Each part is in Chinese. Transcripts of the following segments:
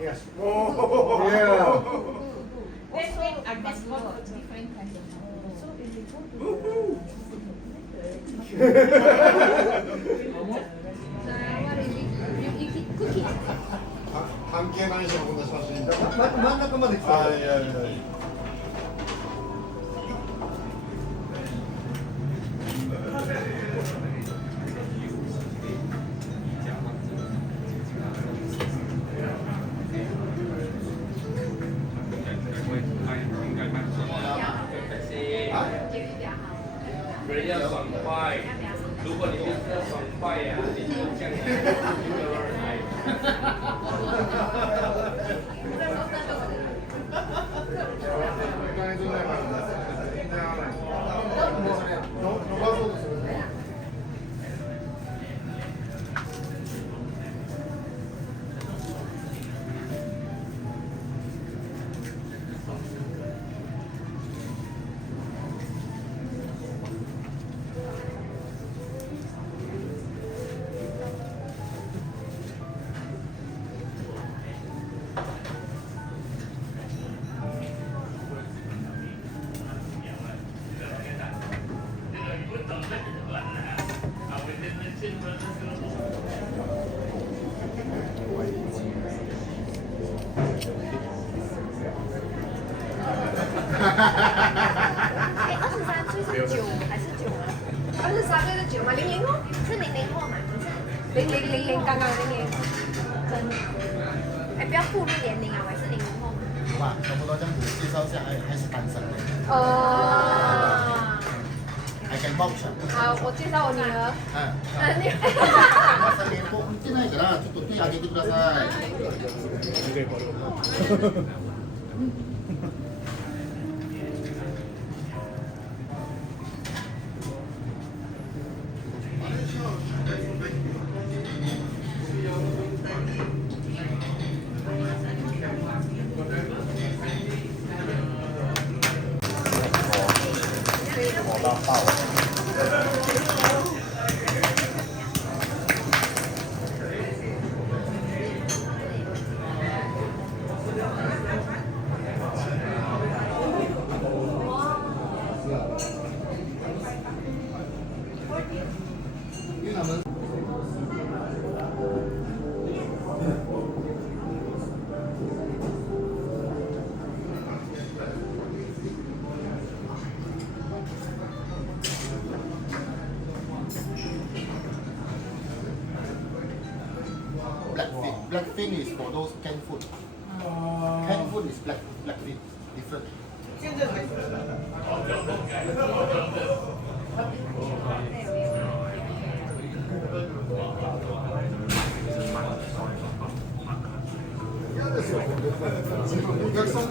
Yes. Oh. Yeah. Wait, are this one different kinds of So if you go to what is it? You eat cookies. 関係ないじゃんこんな写真。真ん中まで来た。いやいやいや。不是要爽快，如果你就是要爽快呀、你就这样子。伸ばそうとするね。23岁是9还是9啊？23岁是9吗？00后是00后嘛？00刚刚00，真的。哎，不要暴露年龄啊，我还是00后嘛。好吧，差不多这样子介绍一下，还是单身的。哦。I can vouch。好，我介绍我女儿。女儿。まさにこう見てないからちょっと手挙げてください。我到爆了。因为他们。Black fin is for those canned food. Canned food is black fin, different. 现在才。嫌ですよ。お客さん。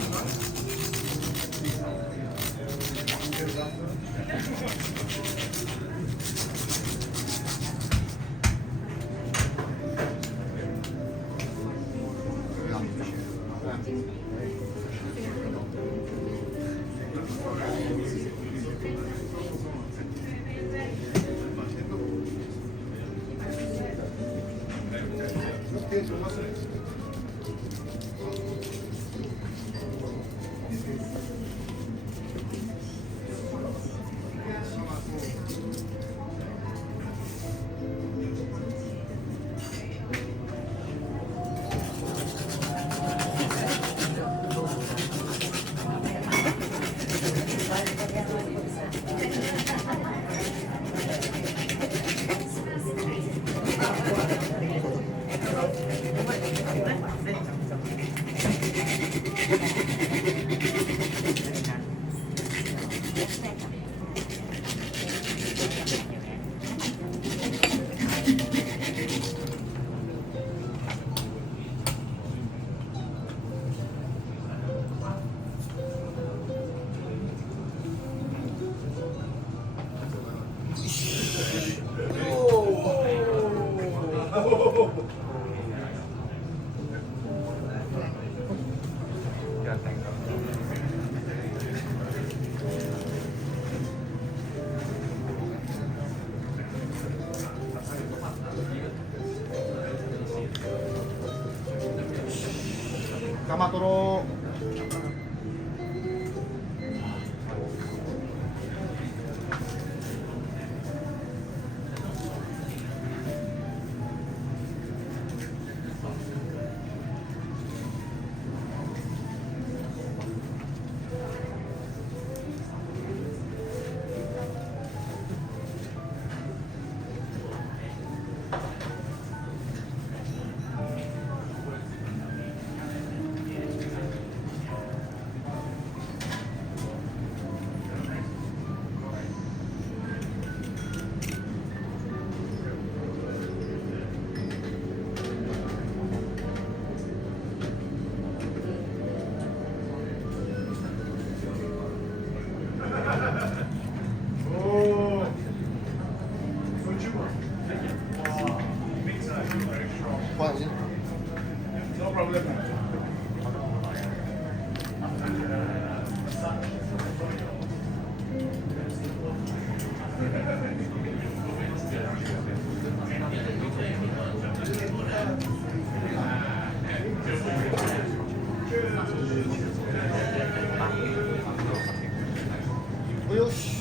カマトロ。No problem.よし。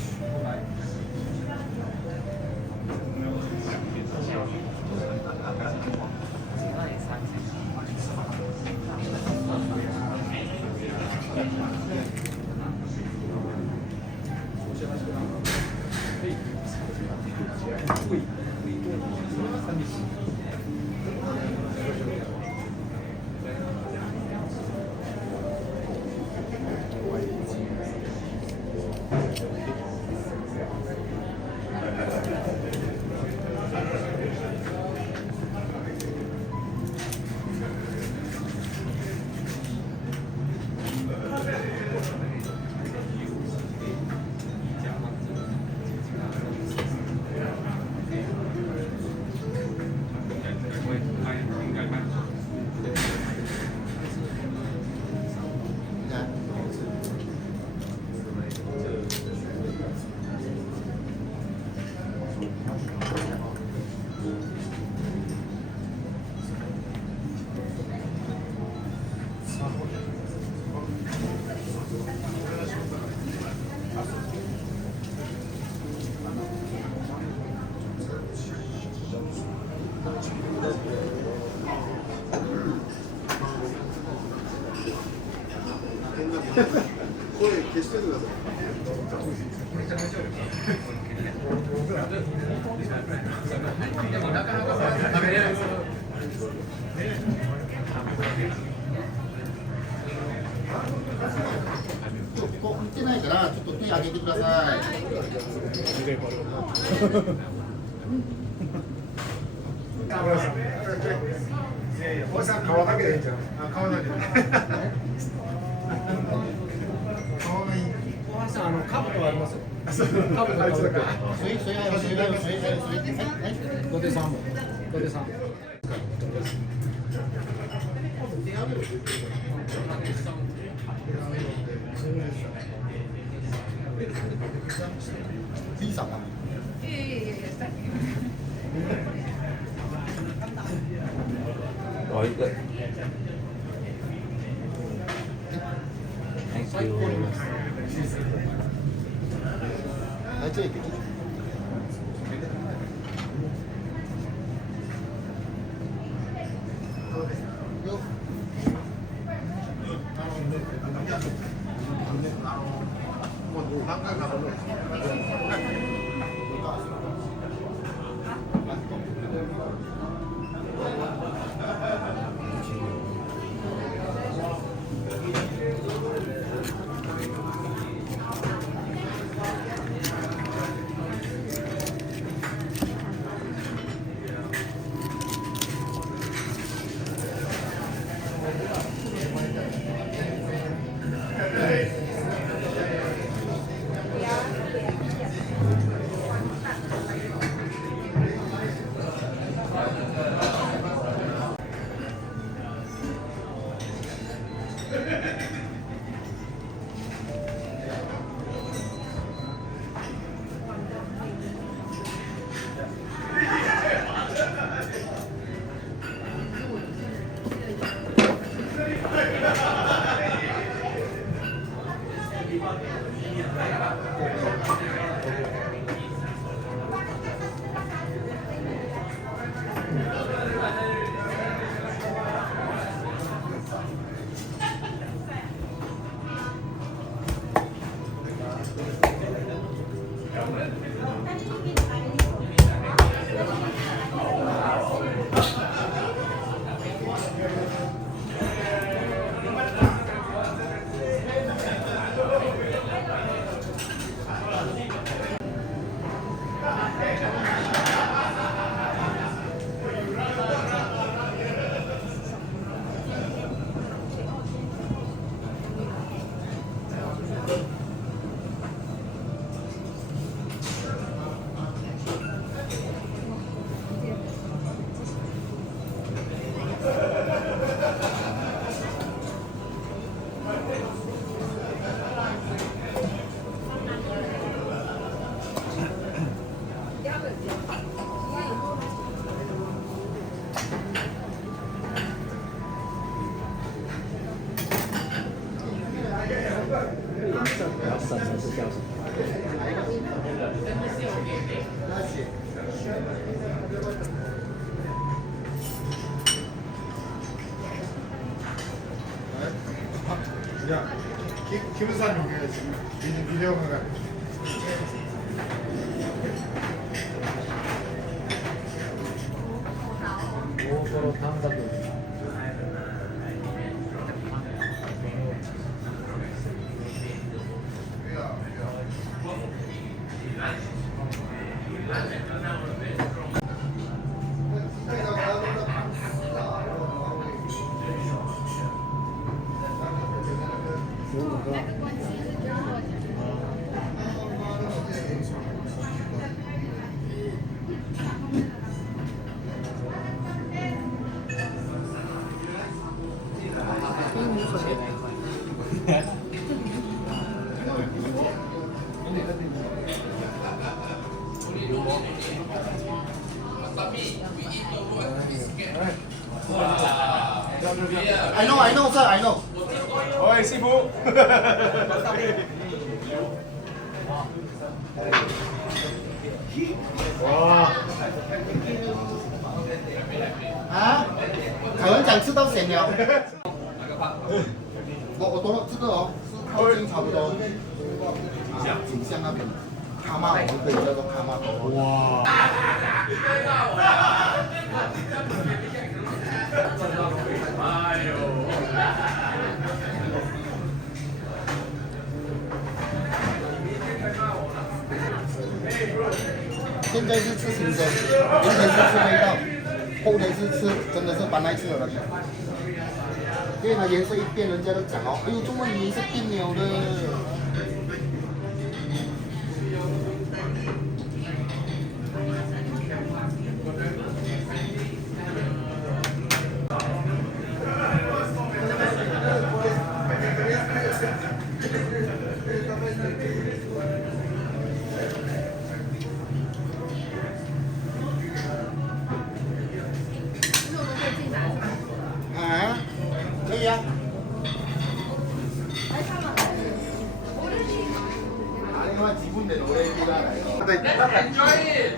声消してください。でもなかなか食べれないですよ。ここ売ってないからちょっと手挙げてください。おじさん皮だけでいいんじゃん。皮だけ。大橋さん、カブトありますよ。カブあいつだから。水水はい水はい水はい水はい土手さんも。土手さん。B さんは。いやいやいや、さっき。Oh, you good. Thank you. はい、じゃあ行く。よ。もう何回か 야, 김우산 여기 지금 비디오가. 오고로 담가도. I know, sir, I know. 어이, 시부. 와. 啊，台湾讲吃到咸了。我多这个哦，是靠近差不多景象那边，卡玛我们可以叫做卡玛头。哇。现在是吃新鲜，明天是吃味道，后天是吃真的是搬来吃的。因为它颜色一变，人家都讲哦，哎呦，这么颜色变了的。啊，可以啊。啊，你看基本的노래 비가 네. enjoy it.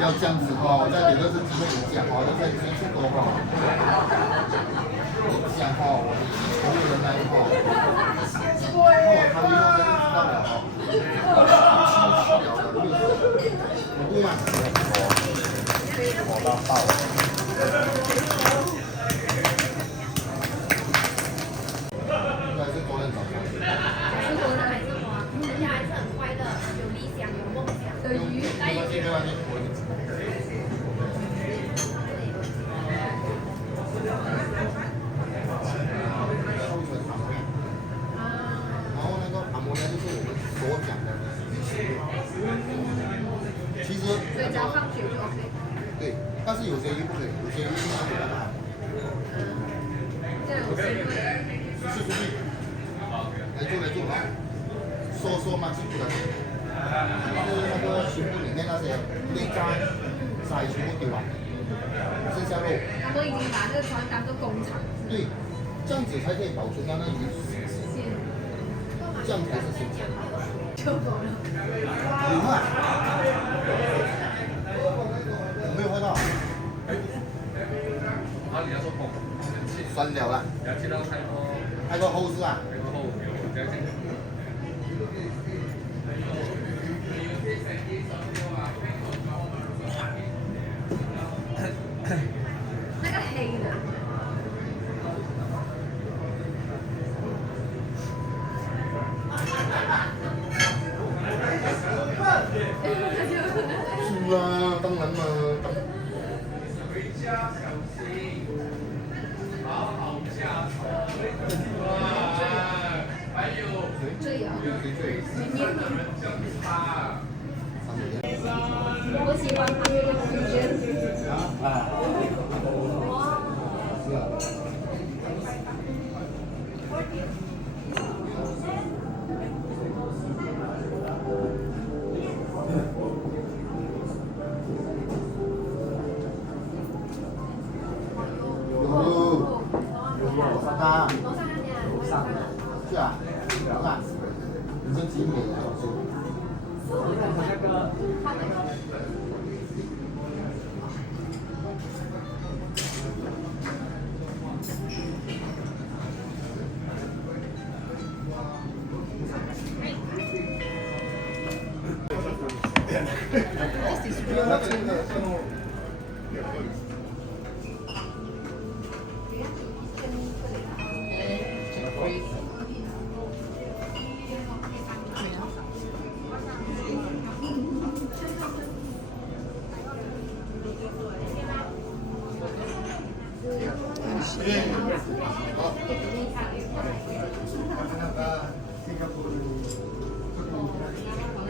要这样子哦，再给这次机会你讲哦，要再接触多哦，讲哦，我们来以后，我汤以后就知道了哦。去了的绿色，不一样。火到爆了。应该是昨天早上。是活的还是活？人家还是很快乐，有理想，有梦想的鱼。没关系，没关系，我然后那个按摩呢，就是我们所讲的鱼食类。其实，所以只要放水就 OK。对，但是有些鱼不可以，有些鱼一定要给它按。这样我是会。出去，来做来做嘛，说嘛，记住了。就是那个胸部里面那些内脏、鳃全部丢完，剩下肉。他们已经把这个船当做工厂。对，这样子才可以保存到那鱼新鲜，这样才是新鲜。就走了。有吗？没有喝到。啊，你要说红，酸了啦，你要知道太多，还有后是吧？太多后有这样子。那个黑的。是啊，当然嘛。回家小心，好好下车。哇，还有对呀。叫他。我喜欢他那个空间。楼上啊，是啊，楼上，你们几米的装修？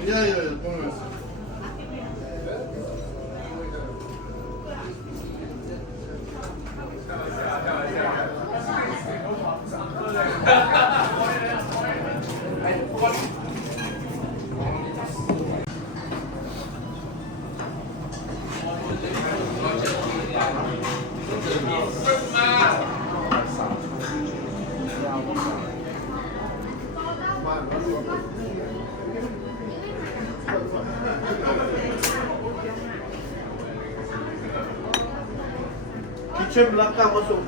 예, 오늘. Kitchen belakang masuk.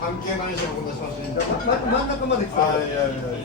함께 간식을 먹는 사실인데. 真ん中まで来た。いやいやいや。